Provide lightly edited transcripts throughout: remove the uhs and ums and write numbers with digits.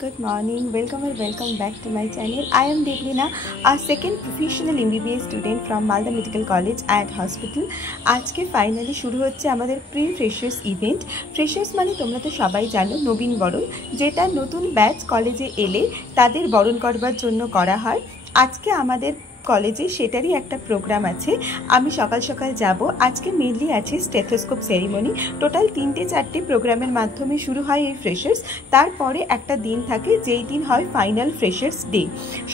good morning, welcome or welcome back to my channel. I am Devlina, a second professional MBBS student from Malda Medical College and Hospital. আজকে finally শুরু হচ্ছে আমাদের pre freshers event. Freshers মানে তোমরা তো সবাই জানো নবীন বরণ, যেটা নতুন ব্যাচ কলেজে এলে তাদের বরণ করবার জন্য করা হয়। আজকে আমাদের কলেজে সেটারই একটা প্রোগ্রাম আছে। আমি সকাল সকাল যাব। আজকে মেনলি আছে স্টেথোস্কোপ সেরিমনি। টোটাল 3-4টে প্রোগ্রামের মাধ্যমে শুরু হয় এই ফ্রেশার্স। তারপরে একটা দিন থাকে যেই দিন হয় ফাইনাল ফ্রেশার্স ডে।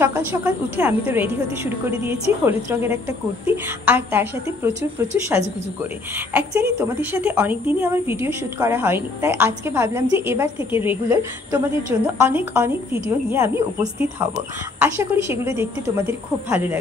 সকাল সকাল উঠে আমি তো রেডি হতে শুরু করে দিয়েছি, হলুদ রঙের একটা কুর্তি আর তার সাথে প্রচুর সাজুগুজু করে। অ্যাকচুয়ালি তোমাদের সাথে অনেক দিনই আমার ভিডিও শ্যুট করা হয়নি, তাই আজকে ভাবলাম যে এবার থেকে রেগুলার তোমাদের জন্য অনেক ভিডিও নিয়ে আমি উপস্থিত হব। আশা করি সেগুলো দেখতে তোমাদের খুব ভালো লাগবে।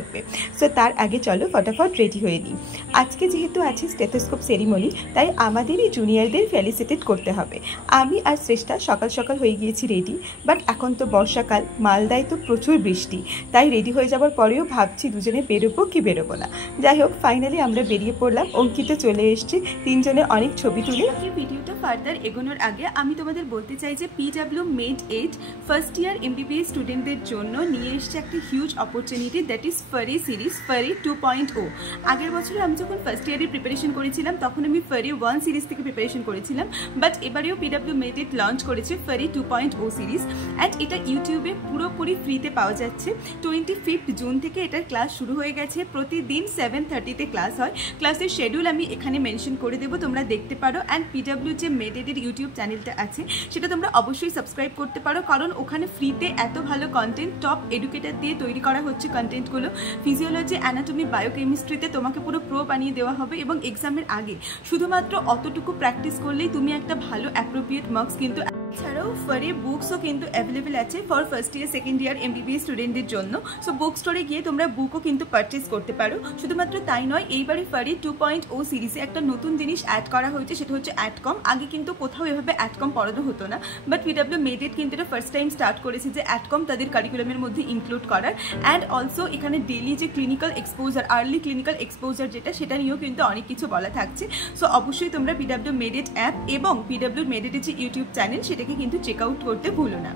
সো তার আগে চলো ফটাফট রেডি হয়ে নিই। আজকে যেহেতু আছে স্টেথোস্কোপ সেরিমনি, তাই আমাদেরই জুনিয়রদের ফেলিসিটেট করতে হবে। আমি আর শ্রেষ্ঠা সকাল সকাল হয়ে গিয়েছি রেডি, বাট এখন তো বর্ষাকাল, মালদায় তো প্রচুর বৃষ্টি, তাই রেডি হয়ে যাওয়ার পরেও ভাবছি দুজনে বেরোবো কি বেরোবো না। যাই হোক, ফাইনালি আমরা বেরিয়ে পড়লাম। অঙ্কিত চলে এসছে, তিনজনে অনেক ছবি তুলে। ভিডিওটা ফার্দার এগোনোর আগে আমি তোমাদের বলতে চাই যে PW Med 8 first year MBBS স্টুডেন্টদের জন্য নিয়ে এসছে একটা হিউজ অপরচুনিটি, দ্যাট ইজ ফারি সিরিজ, ফারি 2.0। আগের বছরে আমি যখন ফার্স্ট ইয়ারের প্রিপারেশন করেছিলাম তখন আমি ফারি 1 সিরিজ থেকে প্রিপারেশন করেছিলাম, বাট এবারেও PW Med 8 লঞ্চ করেছে ফারি 2.0 সিরিজ। অ্যান্ড এটা ইউটিউবে পুরোপুরি ফ্রিতে পাওয়া যাচ্ছে। 25 জুন থেকে এটার ক্লাস শুরু হয়ে গেছে। প্রতিদিন 7:30-তে ক্লাস হয়। ক্লাসের শিডিউল আমি এখানে মেনশন করে দেবো, তোমরা দেখতে পারো। অ্যান্ড PW যে Med 8 এর ইউটিউব চ্যানেলটা আছে সেটা তোমরা অবশ্যই সাবস্ক্রাইব করতে পারো, কারণ ওখানে ফ্রিতে এত ভালো কন্টেন্ট, টপ এডুকেটার দিয়ে তৈরি করা হচ্ছে কন্টেন্টগুলো। ফিজিওলজি, অ্যানাটমি, বায়োকেমিস্ট্রিতে তোমাকে পুরো প্রো বানিয়ে দেওয়া হবে, এবং এক্সামের আগে শুধুমাত্র অতটুকু প্র্যাকটিস করলেই তুমি একটা ভালো অ্যাপ্রোপ্রিয়েট মার্কস কিন্তু। এছাড়াও ফারি বুকসও কিন্তু অ্যাভেলেবেল আছে for first year second year MBBS স্টুডেন্টদের জন্য। সো বুক স্টোরে গিয়ে তোমরা বুকও কিন্তু পারচেস করতে পারো। শুধুমাত্র তাই নয়, এইবারে ফারি 2.0 সিরিজে একটা নতুন জিনিস অ্যাড করা হয়েছে, সেটা হচ্ছে অ্যাডকম। আগে কিন্তু কোথাও এভাবে অ্যাডকম পড়ানো হতো না, বাট PW Med 8 কিন্তু এটা ফার্স্ট টাইম স্টার্ট করেছে যে অ্যাডকম তাদের কারিকুলামের মধ্যে ইনক্লুড করার। অ্যান্ড অলসো এখানে ডেইলি যে clinical exposure, early clinical exposure যেটা, সেটা নিয়েও কিন্তু অনেক কিছু বলা থাকছে। সো অবশ্যই তোমরা PW Med 8 অ্যাপ এবং PW Med 8 এর যে ইউটিউব চ্যানেল সেটাকে কিন্তু চেক আউট করতে ভুলো না।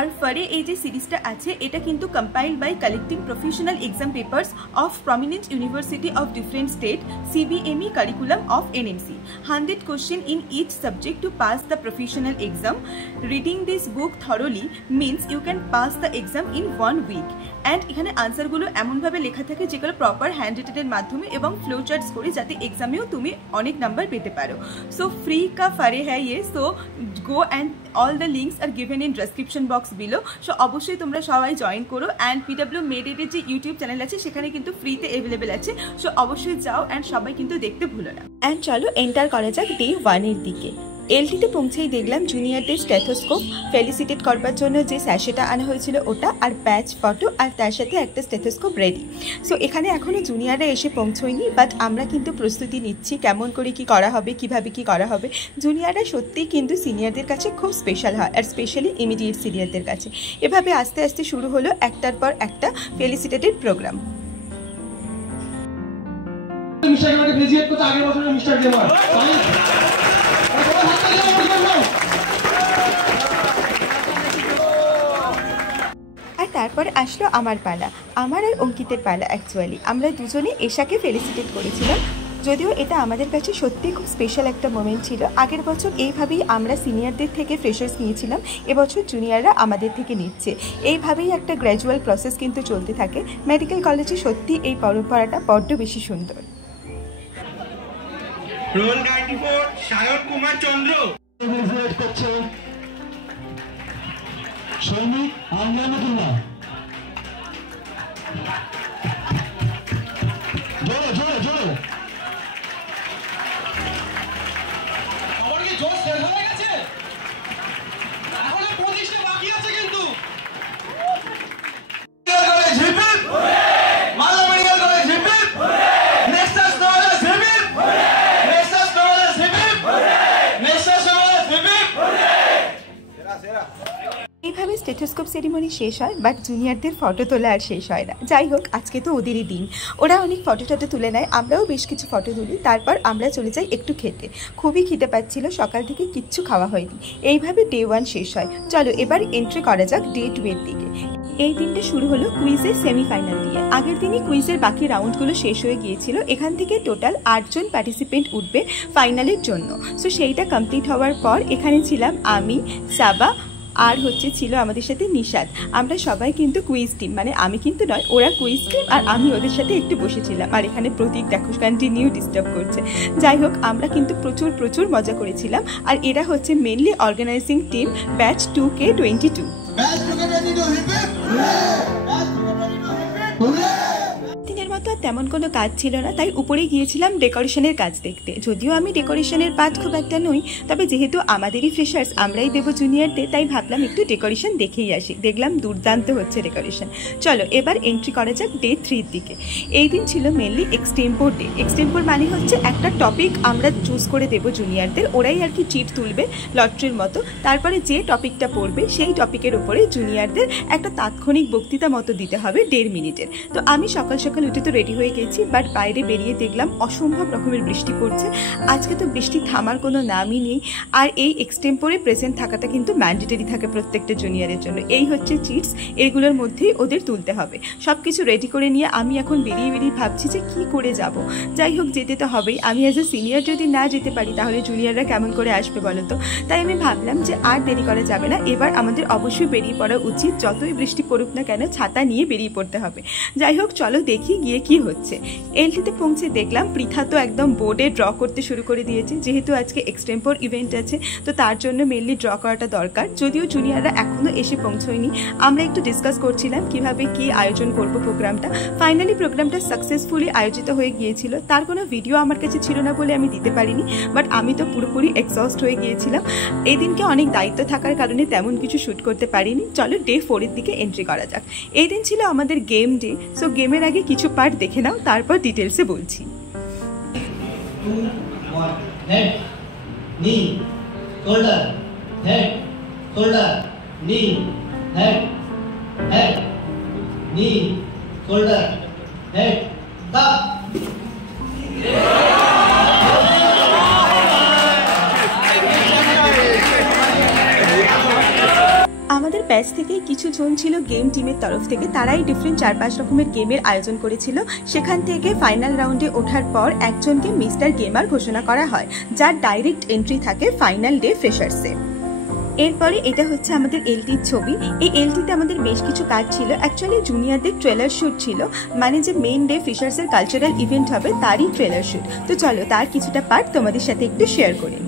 আর ফারি এই যে সিরিজটা আছে এটা কিন্তু compiled by collecting professional exam papers of prominent university of different state, CBME curriculum of NMC। 100 question in each subject to pass the professional exam. Reading this book thoroughly means you can pass the exam in 1 week. And এখানে আনসারগুলো এমনভাবে লেখা থাকে যেগুলো proper hand রিটেনের মাধ্যমে এবং flow charts করে, যাতে এক্সামেও তুমি অনেক নাম্বার পেতে পারো। সো ফ্রি কা ফারে হ্যাঁ ইয়ে। So go and all the links are given in description box below. So অবশ্যই তোমরা সবাই জয়েন করো। অ্যান্ড PW Med 8 এর যে ইউটিউব চ্যানেল আছে সেখানে কিন্তু ফ্রিতে অ্যাভেলেবেল আছে। সো অবশ্যই যাও অ্যান্ড সবাই কিন্তু দেখতে ভুলো না। অ্যান্ড চলো এন্টার করা যাক ডে 1 এর দিকে। LTতে পৌঁছেই দেখলাম জুনিয়রদের স্টেথোস্কোপ ফেলিসিটেট করবার জন্য যে স্যাশেটা আনা হয়েছিল ওটা, আর ব্যাচ ফটো, আর তার সাথে একটা স্টেথোস্কোপ রেডি। সো এখানে এখনও জুনিয়ররা এসে পৌঁছয়নি, বাট আমরা কিন্তু প্রস্তুতি নিচ্ছি কেমন করে কি করা হবে, কিভাবে কি করা হবে। জুনিয়ররা সত্যিই কিন্তু সিনিয়রদের কাছে খুব স্পেশাল হয়, আর স্পেশালি ইমিডিয়েট সিনিয়রদের কাছে। এভাবে আস্তে আস্তে শুরু হলো একটার পর একটা ফেলিসিটেটেড প্রোগ্রাম। আর তারপর আসলো আমার পালা, আমার আর অঙ্কিতের পালা। অ্যাকচুয়ালি আমরা দুজনে এশাকে ফেলিসিটেট করেছিলাম, যদিও এটা আমাদের কাছে সত্যিই খুব স্পেশাল একটা মোমেন্ট ছিল। আগের বছর এইভাবেই আমরা সিনিয়রদের থেকে ফ্রেশার্স নিয়েছিলাম, এবছর জুনিয়ররা আমাদের থেকে নিচ্ছে। এইভাবেই একটা গ্র্যাজুয়াল প্রসেস কিন্তু চলতে থাকে মেডিকেল কলেজে। সত্যি এই পরম্পরাটা বড্ড বেশি সুন্দর। রোল 94 সায়ন কুমার চন্দ্র সৈনিক আঞ্জানুল্লাহ। জোরে জোরে জোরে। আমার কি জোর শেষ হয়ে গেছে? এখনো 25টা বাকি আছে কিন্তু। এইভাবে স্টেথোস্কোপ সেরিমনি শেষ হয়, বাট জুনিয়রদের ফটো তোলা আর শেষ হয় না। যাই হোক, আজকে তো ওদেরই দিন, ওরা অনেক ফটো টটো তুলে নেয়, আমরাও বেশ কিছু ফটো তুলি, তারপর আমরা চলে যাই একটু খেতে। খুবই খিদে পাচ্ছিল, সকাল থেকে কিচ্ছু খাওয়া হয়নি। এইভাবে ডে 1 শেষ হয়। চলো এবার এন্ট্রি করা যাক ডে 2 এর দিকে। এই দিনটা শুরু হলো কুইজের সেমিফাইনাল দিয়ে। আগের দিনই কুইজের বাকি রাউন্ডগুলো শেষ হয়ে গিয়েছিল। এখান থেকে টোটাল 8 জন পার্টিসিপেন্ট উঠবে ফাইনালের জন্য। সো সেইটা কমপ্লিট হওয়ার পর এখানে ছিলাম আমি, সাবা আর ছিল আমাদের সাথে নিশাদ। আমরা সবাই কিন্তু কুইজ টিম, মানে আমি কিন্তু নয়, ওরা কুইজ টিম আর আমি ওদের সাথে একটু বসেছিলাম। আর এখানে প্রতীক দেখো কন্টিনিউ ডিস্টার্ব করছে। যাই হোক, আমরা কিন্তু প্রচুর মজা করেছিলাম। আর এরা হচ্ছে mainly organising team batch 2K22। দিনের মতো আর তেমন কোনো কাজ ছিল না, তাই উপরে গিয়েছিলাম ডেকোরেশনের কাজ দেখতে। যদিও আমি ডেকোরেশনের পাঠ খুব একটা নই, তবে যেহেতু আমাদেরই ফ্রেশার্স, আমরাই দেবো জুনিয়রদের, তাই ভাবলাম একটু ডেকোরেশন দেখেই আসি। দেখলাম দুর্দান্ত হচ্ছে ডেকোরেশন। চলো এবার এন্ট্রি করা যাক ডে 3 দিকে। এই দিন ছিল মেনলি এক্সটেম্পোর ডে। এক্সটেম্পোর মানে হচ্ছে একটা টপিক আমরা চুজ করে দেবো জুনিয়রদের, ওরাই আর কি চিট তুলবে লটারির মতো। তারপরে যে টপিকটা পড়বে সেই টপিকের উপরে জুনিয়রদের একটা তাৎক্ষণিক বক্তৃতা মতো দিতে হবে 1.5 মিনিটের। তো আমি সকাল সকাল উঠে তো রেডি হয়ে গেছি, বাট বাইরে বেরিয়ে দেখলাম অসম্ভব রকমের বৃষ্টি পড়ছে। আজকে তো বৃষ্টি থামার কোনো নামই নেই। আর এই এক্সটেম্পোরে প্রেজেন্ট থাকাটা কিন্তু ম্যান্ডেটরি থাকে প্রত্যেকটা জুনিয়রের জন্য। এই হচ্ছে চিটস, এগুলোর মধ্যেই ওদের তুলতে হবে। সব কিছু রেডি করে নিয়ে আমি এখন বেরিয়ে ভাবছি যে কি করে যাব। যাই হোক, যেতে তো হবেই। আমি অ্যাজ এ সিনিয়র যদি না যেতে পারি তাহলে জুনিয়ররা কেমন করে আসবে বলো তো। তাই আমি ভাবলাম যে আর দেরি করা যাবে না, এবার আমাদের অবশ্যই বেরিয়ে পড়া উচিত। যতই বৃষ্টি পড়ুক না কেন, ছাতা নিয়ে বেরিয়ে পড়তে হবে। যাই হোক, চলো দেখি গিয়ে কি হচ্ছে। এলটিতে পৌঁছে দেখলাম পৃথা তো একদম বোর্ডে ড্র করতে শুরু করে দিয়েছে। যেহেতু আজকে এক্সটেম্পোর ইভেন্ট আছে, তো তার জন্য মেনলি ড্র করাটা দরকার। যদিও জুনিয়ররা এখনো এসে পৌঁছয়নি, আমরা একটু ডিসকাস করছিলাম কিভাবে কি আয়োজন করব প্রোগ্রামটা। ফাইনালি প্রোগ্রামটা সাকসেসফুলি আয়োজিত হয়ে গিয়েছিল। তার কোনো ভিডিও আমার কাছে ছিল না বলে আমি দিতে পারিনি, বাট আমি তো পুরোপুরি এক্সস্ট হয়ে গিয়েছিলাম। এই দিনকে অনেক দায়িত্ব থাকার কারণে তেমন কিছু শ্যুট করতে পারিনি। চলো ডে 4 এর দিকে এন্ট্রি করা যাক। এই দিন ছিল আমাদের গেম ডে। সো গেমের আগে কিছু পার্ট দেখে নাও, তারপর ডিটেলসে বলছি। 2, 1, head, knee, shoulder, head, shoulder, knee, head, head, knee, shoulder, head, up. আমাদের ব্যাচ থেকে কিছু জন ছিল গেম টিমের তরফ থেকে, তারাই ডিফারেন্ট 4-5 রকমের গেমের আয়োজন করেছিল। সেখান থেকে ফাইনাল রাউন্ডে ওঠার পর একজনকে মিস্টার গেমার ঘোষণা করা হয়, যার ডাইরেক্ট এন্ট্রি থাকে ফাইনাল ডে ফ্রেশার্সে। এরপরে এটা হচ্ছে আমাদের এলটির ছবি। এই এলটিতে আমাদের বেশ কিছু কাজ ছিল। অ্যাকচুয়ালি জুনিয়রদের ট্রেলার শ্যুট ছিল, মানে যে মেইন ডে ফ্রেশার্সের কালচারাল ইভেন্ট হবে তারই ট্রেলার শ্যুট। তো চলো তার কিছুটা পার্ট তোমাদের সাথে একটু শেয়ার করি।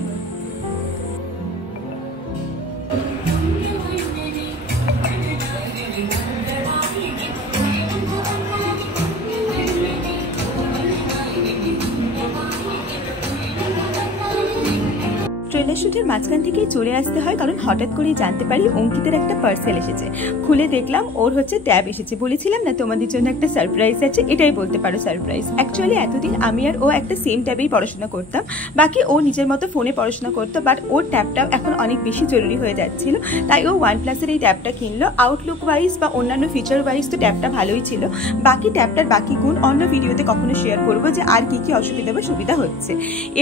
ট্রেলার শুটের মাঝখান থেকেই চলে আসতে হয়, কারণ হঠাৎ করেই জানতে পারি অঙ্কিতের একটা পার্সেল এসেছে। খুলে দেখলাম ওর হচ্ছে ট্যাব এসেছে। বলেছিলাম না তোমাদের জন্য একটা সারপ্রাইজ আছে, এটাই বলতে পারো সারপ্রাইজ। অ্যাকচুয়ালি এতদিন আমি আর ও একটা সেম ট্যাবেই পড়াশোনা করতাম, বাকি ও নিজের মতো ফোনে পড়াশোনা করতো, বাট ওর ট্যাবটাও এখন অনেক বেশি জরুরি হয়ে যাচ্ছিল। তাই ও OnePlus-এর এই ট্যাবটা কিনলো। আউটলুক ওয়াইজ বা অন্যান্য ফিচার ওয়াইজ তো ট্যাবটা ভালোই ছিল। বাকি ট্যাবটার বাকি গুণ অন্য ভিডিওতে কখনো শেয়ার করবো, যে আর কি কি অসুবিধা বা সুবিধা হচ্ছে।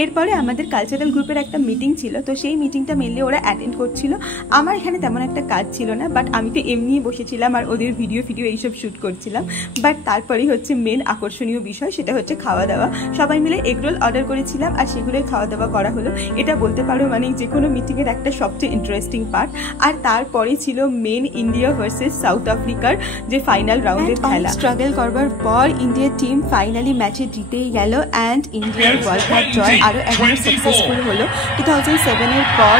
এরপরে আমাদের কালচারাল গ্রুপের একটা মিটিং ছিল, তো সেই মিটিংটা মেনলি ওরা অ্যাটেন্ড করছিল। আমার এখানে তেমন একটা কাজ ছিল না, বাট আমি তো এমনিই বসেছিলাম আর ওদের ভিডিও এইসব শ্যুট করছিলাম। বাট তারপরেই হচ্ছে মেন আকর্ষণীয় বিষয়, সেটা হচ্ছে খাওয়া দাওয়া। সবাই মিলে এগরোল অর্ডার করেছিলাম আর সেগুলোই খাওয়া দাওয়া করা হলো। এটা বলতে পারো মানে যে কোনো মিটিংয়ের একটা সবচেয়ে ইন্টারেস্টিং পার্ট। আর তারপরে ছিল মেন ইন্ডিয়া ভার্সেস সাউথ আফ্রিকার যে ফাইনাল রাউন্ডের খেলা। স্ট্রাগল করবার পর ইন্ডিয়ার টিম ফাইনালি ম্যাচে জিতেই গেল অ্যান্ড ইন্ডিয়ার ওয়ার্ল্ড কাপ জয় আরও একবার সাকসেসফুল হলো 2007-এর পর।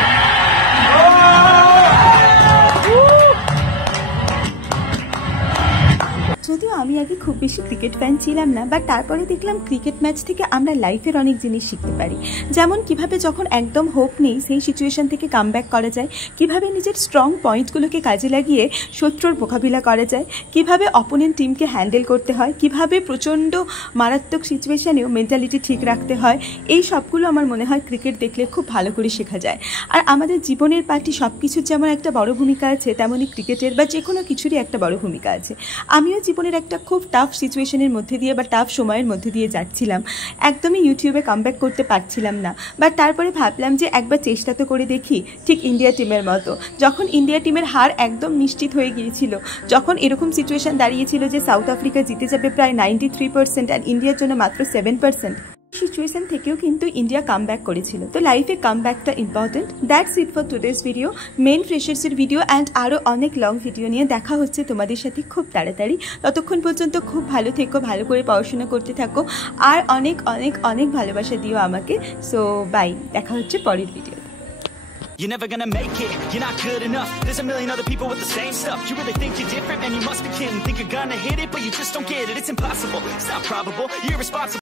যদিও আমি আগে খুব বেশি ক্রিকেট ফ্যান ছিলাম না, বাট তারপরে দেখলাম ক্রিকেট ম্যাচ থেকে আমরা লাইফের অনেক জিনিস শিখতে পারি। যেমন কিভাবে যখন একদম হোপ নেই সেই সিচুয়েশন থেকে কামব্যাক করা যায়, কিভাবে নিজের স্ট্রং পয়েন্টগুলোকে কাজে লাগিয়ে শত্রুর মোকাবিলা করা যায়, কিভাবে অপোনেন্ট টিমকে হ্যান্ডেল করতে হয়, কিভাবে প্রচণ্ড মারাত্মক সিচুয়েশানেও মেন্টালিটি ঠিক রাখতে হয়, এই সবগুলো আমার মনে হয় ক্রিকেট দেখলে খুব ভালো করে শেখা যায়। আর আমাদের জীবনের পার্টি সব কিছুর যেমন একটা বড় ভূমিকা আছে, তেমনই ক্রিকেটের বা যে কোনো কিছুরই একটা বড় ভূমিকা আছে। আমিও জীবনের একটা খুব টাফ সিচুয়েশনের মধ্যে দিয়ে বা টাফ সময়ের মধ্যে দিয়ে যাচ্ছিলাম, একদমই ইউটিউবে কামব্যাক করতে পারছিলাম না, বাট তারপরে ভাবলাম যে একবার চেষ্টা তো করে দেখি, ঠিক ইন্ডিয়া টিমের মতো। যখন ইন্ডিয়া টিমের হার একদম নিশ্চিত হয়ে গিয়েছিল, যখন এরকম সিচুয়েশন দাঁড়িয়েছিল যে সাউথ আফ্রিকা জিতে যাবে প্রায় 93% আর ইন্ডিয়ার জন্য মাত্র 7%, সিচুয়েশন থেকেও কিন্তু ইন্ডিয়া কামব্যাক করেছিল। তো লাইফে কামব্যাকটা important. That's it for today's video, মেন ফ্রেশার্সের ভিডিও অ্যান্ড আরও অনেক লং ভিডিও নিয়ে দেখা হচ্ছে তোমাদের সাথে খুব তাড়াতাড়ি। ততক্ষণ পর্যন্ত খুব ভালো থেকো, ভালো করে পড়াশোনা করতে থাকো, আর অনেক অনেক অনেক ভালোবাসা দিও আমাকে। সো বাই, দেখা হচ্ছে পরের video. You're never gonna make it, you're not good enough. There's a million other people with the same stuff. You really think you're different, man, you must be kidding. Think you're gonna hit it, but you just don't get it. It's impossible, it's not probable, you're irresponsible.